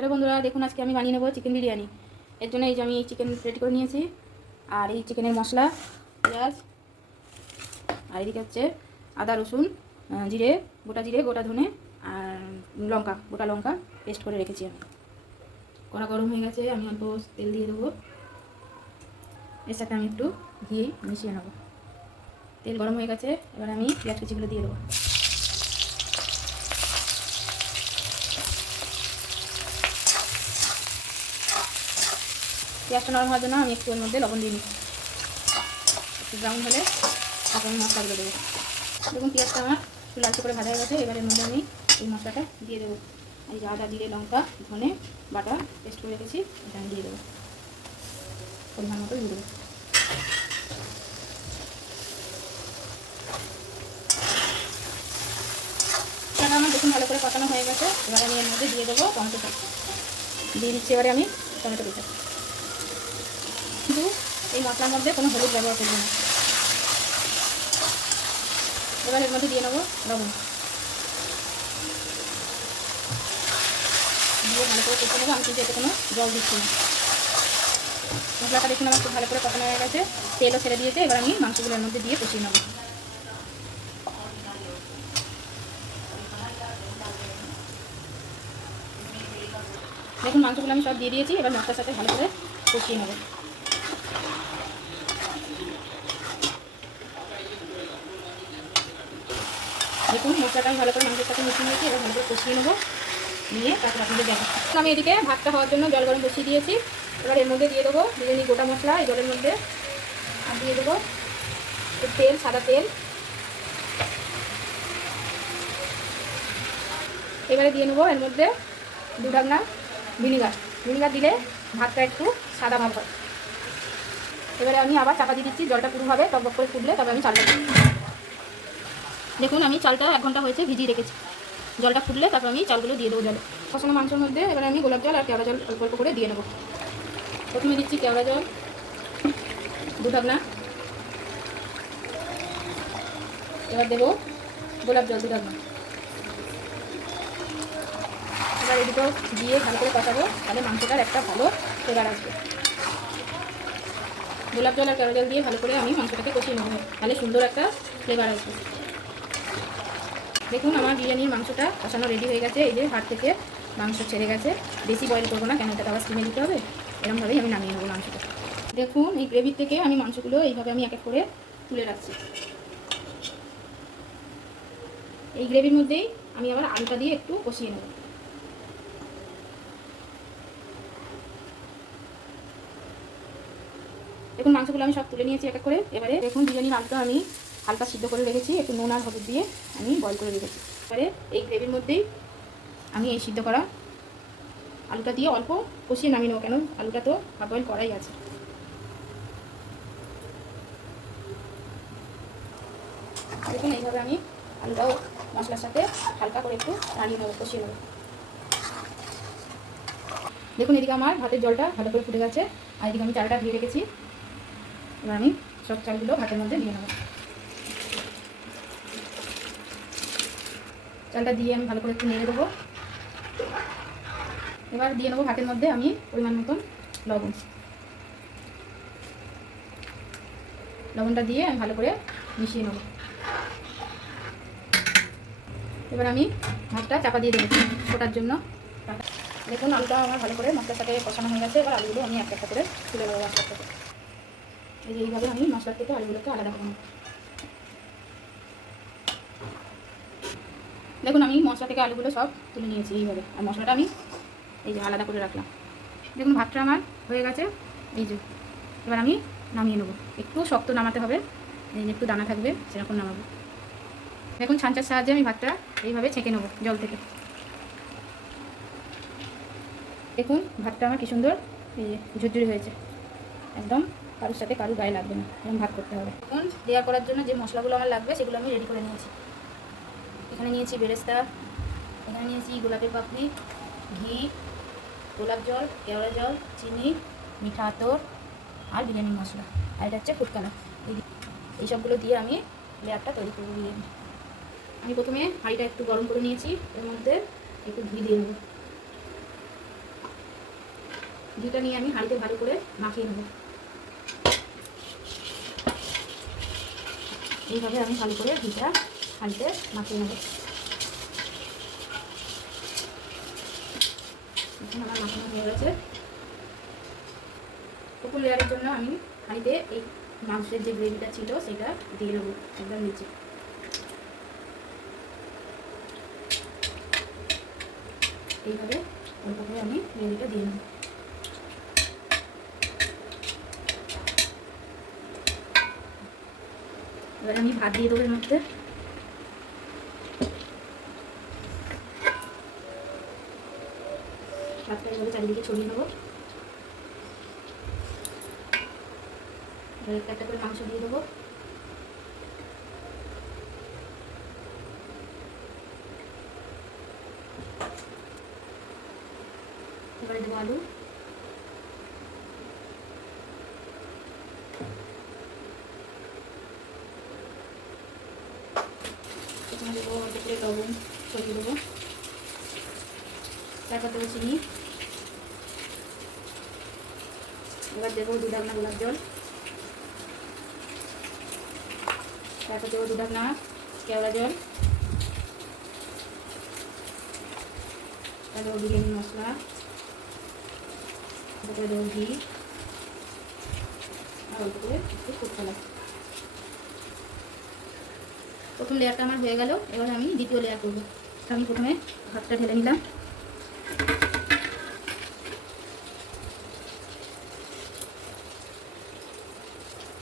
Hello বন্ধুরা, দেখুন আজকে আমি বানিয়ে নেবো চিকেন বিরিয়ানি। এর জন্য এই যে আমি এই চিকেন রেডি করে নিয়েছি, আর এই চিকেনের মশলা, পেঁয়াজ, আর এদিকে হচ্ছে আদা রসুন জিরে, গোটা ধনে আর লঙ্কা, গোটা লঙ্কা পেস্ট করে রেখেছি আমি। কড়া গরম হয়ে গেছে, আমি অল্প তেল দিয়ে দেবো। এর সাথে আমি একটু ঘি মিশিয়ে নেবো। তেল গরম হয়ে গেছে, এবার আমি পেঁয়াজ কুচিগুলো দিয়ে দেবো। পেঁয়াজটা নরম হওয়ার জন্য আমি একটু এর মধ্যে লবণ দিয়ে নিচ্ছি। একটু ব্রাউন হলে তারপর আমি মশলাগুলো দেবো। দেখুন পেঁয়াজটা আমার একটু লালচে করে ভাজা হয়ে গেছে, এবার এর মধ্যে আমি এই মশলাটা দিয়ে দেবো। এই যে আদা জিরে লঙ্কা ধনে বাটা পেস্ট করে রেখেছি, এটা আমি দিয়ে দেবো। পরিমাণ মতো দিয়ে দেবো। এটা আমার দেখুন ভালো করে কষানো হয়ে গেছে, এবার আমি এর মধ্যে দিয়ে দেবো টমেটো সস। দিয়ে দিচ্ছি এবারে আমি টমেটো কেচাপ। কিন্তু এই মশলার মধ্যে কোনো হলুদ ব্যবহার করবো না। এবার এর মধ্যে দিয়ে নেবো লবণ, দিয়ে ভালো করে কষে নেবো। আমি কিন্তু এতে কোনো জল দিচ্ছি না। মশলাটা দেখুন আমার খুব ভালো করে কষানো হয়ে গেছে, তেলও ছেড়ে দিয়েছে। এবার আমি মাংসগুলো এর মধ্যে দিয়ে কষিয়ে নেবো। দেখুন মাংসগুলো আমি সব দিয়ে দিয়েছি, এবার মশলার সাথে ভালো করে কষিয়ে নেবো। দেখুন মশলাটা আমি ভালো করে মাংসের সাথে মিশিয়ে নিয়েছি, এবার ভালো করে কষিয়ে নেবো। নিয়ে তারপর আপনাদের দেখাচ্ছি। আমি এদিকে ভাতটা হওয়ার জন্য জল গরম বসিয়ে দিয়েছি। এবার এর মধ্যে দিয়ে দেবো বিরিয়ানি গোটা মশলা এই জলের মধ্যে, আর দিয়ে দেবো তেল, সাদা তেল। এবারে দিয়ে নেবো এর মধ্যে 2 ঢাকনা ভিনিগার দিলে ভাতটা একটু সাদা ভাব হয়। এবারে আমি আবার চাপা দিয়ে দিচ্ছি, জলটা পুরো হবে টক করে ফুটলে তবে আমি চালটা দিই। দেখুন আমি চালটা 1 ঘন্টা হয়েছে ভিজিয়ে রেখেছি। জলটা ফুটলে তারপর আমি চালগুলো দিয়ে দেবো জলে। কষানো মাংসের মধ্যে এবারে আমি গোলাপ জল আর কেওড়া জল অল্প অল্প করে দিয়ে নেবো। প্রথমে দিচ্ছি কেওড়া জল 2 ঢাকনা, এবার দেবো গোলাপ জল 2 ঢাকনা। এবার এদিকেও দিয়ে ভালো করে কষাবো, তাহলে মাংসটার একটা ভালো ফ্লেভার আসবে। গোলাপ জল আর কেওড়া জল দিয়ে ভালো করে আমি মাংসটাকে কষিয়ে নেবো, তাহলে সুন্দর একটা ফ্লেভার আসবে। দেখুন আমার বিরিয়ানির মাংসটা কষানো রেডি হয়ে গেছে। এই যে হাত থেকে মাংস ছেড়ে গেছে। বেশি বয়েল করবো না, কেন এটা আবার স্টিমে দিতে হবে। এরকমভাবেই আমি নামিয়ে নেবো মাংসটা। দেখুন এই গ্রেভির থেকে আমি মাংসগুলো এইভাবে আমি এক এক করে তুলে রাখছি। এই গ্রেভির মধ্যেই আমি আবার আলুটা দিয়ে একটু কষিয়ে নেব। দেখুন মাংসগুলো আমি সব তুলে নিয়েছি এক এক করে। এবারে দেখুন বিরিয়ানির আলুটা আমি হালকা সিদ্ধ করে রেখেছি, একটু নুন আর হলুদ দিয়ে আমি বয়েল করে রেখেছি। এবারে এই গ্রেভির মধ্যেই আমি এই সিদ্ধ করা আলুটা দিয়ে অল্প কষিয়ে নামিয়ে নেবো, কেন আলুটা তো হাফ বয়েল করাই আছে। দেখুন এইভাবে আমি আলুটাও মশলার সাথে হালকা করে একটু নাড়িয়ে নেবো, কষিয়ে নেবো। দেখুন এদিকে আমার ভাতের জলটা ভালো করে ফুটে গেছে, আর এদিকে আমি চালটা ধুয়ে রেখেছি। এবার আমি সব চালগুলো ভাতের মধ্যে দিয়ে নেবো। চালটা দিয়ে আমি ভালো করে একটু নেড়ে দেবো। এবার দিয়ে নেবো ভাতের মধ্যে আমি পরিমাণ মতন লবণ। লবণটা দিয়ে আমি ভালো করে মিশিয়ে নেব। এবার আমি ভাতটা চাপা দিয়ে দেবো ফোটার জন্য। দেখুন আলুটা আমার ভালো করে মশলার সাথে কষানো হয়ে গেছে। এবার আলুগুলো আমি একটা করে তুলে নেবো মশলার থেকে। এই যে এইভাবে আমি মশলার থেকে আলুগুলোকে আলাদা করে নেব। দেখুন আমি মশলা থেকে আলুগুলো সব তুলে নিয়েছি এইভাবে, আর মশলাটা আমি এই যে আলাদা করে রাখলাম। দেখুন ভাতটা আমার হয়ে গেছে। এই যে এবার আমি নামিয়ে নেবো। একটু শক্ত নামাতে হবে, এই যে একটু দানা থাকবে সেরকম নামাবো। দেখুন ছাঁচার সাহায্যে আমি ভাতটা এইভাবে ছেঁকে নেবো জল থেকে। দেখুন ভাতটা আমার কি সুন্দর এই যে ঝুরঝুরি হয়েছে, একদম কারোর সাথে কারোর গায়ে লাগবে না, এরকম ভাত করতে হবে। এখন লেয়ার করার জন্য যে মশলাগুলো আমার লাগবে সেগুলো আমি রেডি করে নিয়েছি। এখানে নিয়েছি বেরেস্তা, এখানে নিয়েছি গোলাপের পাপড়ি, ঘি, গোলাপ জল, কেওড়া জল, চিনি, মিঠা আতর আর বিরিয়ানি মশলা, আর এটা হচ্ছে ফুড কালার। এই সবগুলো দিয়ে আমি লেয়ারটা তৈরি করবো বিরিয়ানি। আমি প্রথমে হাঁড়িটা একটু গরম করে নিয়েছি, এর মধ্যে একটু ঘি দিয়ে নেব। ঘিটা নিয়ে আমি হাঁড়িতে ভালো করে মাখিয়ে নেব। এইভাবে আমি ভালো করে ঘিটা হাঁড়িতে মাখিয়ে নেব। এখন আমার মাখানো হয়ে গেছে। উপর লেয়ারের জন্য আমি হাঁড়িতে এই মাংসের যে গ্রেভিটা ছিল সেটা দিয়ে নেব একদম নিচে। এইভাবে অল্প করে আমি গ্রেভিটা দিয়ে নেব। এবার আমি ভাত দিয়ে দেবো এর মধ্যে। ভাতটা এভাবে চারিদিকে ছড়িয়ে নেবো। এবার একটা করে মাংস দিয়ে দেবো। এবারে দেবো আলু। এখানে দেবো অল্প করে লবণ ছড়িয়ে দেবো। তারপর দেবো চিনি। এবার দেবো 2 ঢাকনা গোলাপ জল। তারপর দেবো 2 ঢাকনা কেওড়া জল। তারপর দেবো বিরিয়ানি মশলা। তারপরে দেবো ঘি আর অল্প করে একটু ফুড কালার। প্রথম লেয়ারটা আমার হয়ে গেল। এবার আমি দ্বিতীয় লেয়ার করবো। আমি প্রথমে ভাতটা ঢেলে নিলাম।